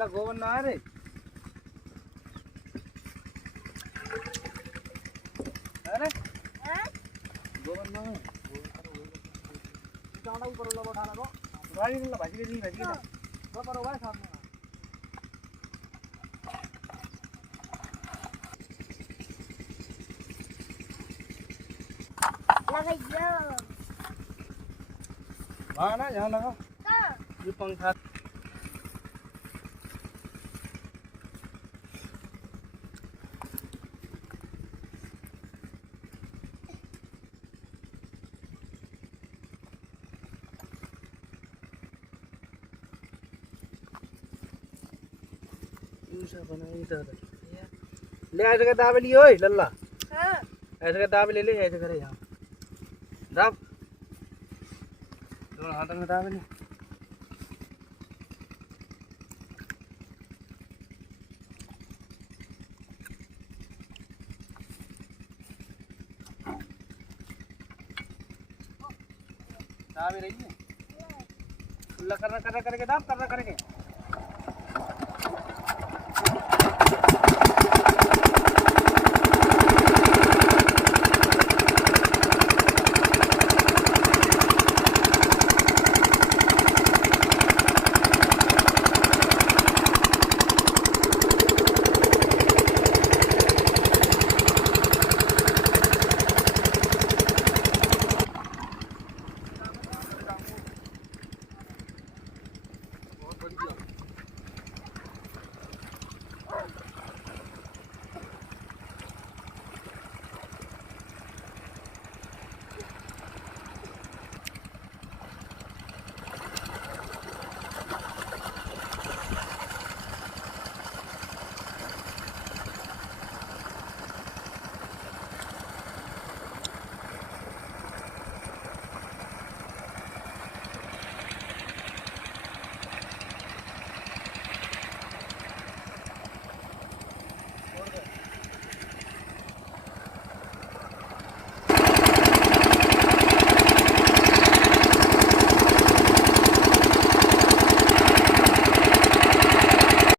अल्लाह गोवन ना रे अरे गोवन ना जाना ऊपर वाला उठाना को गाड़ी में भाजी के दी भाजी के वो पर होगा सामने लगाइए वहाँ ना यहाँ लगा ये पंखा ले ऐसे का दाब लियो लल्ला ऐसे का दाब ले ले ऐसे करे यहाँ दाब दोनों हाथों में दाब ले दाब रही है खुला करना करके दाब करना करके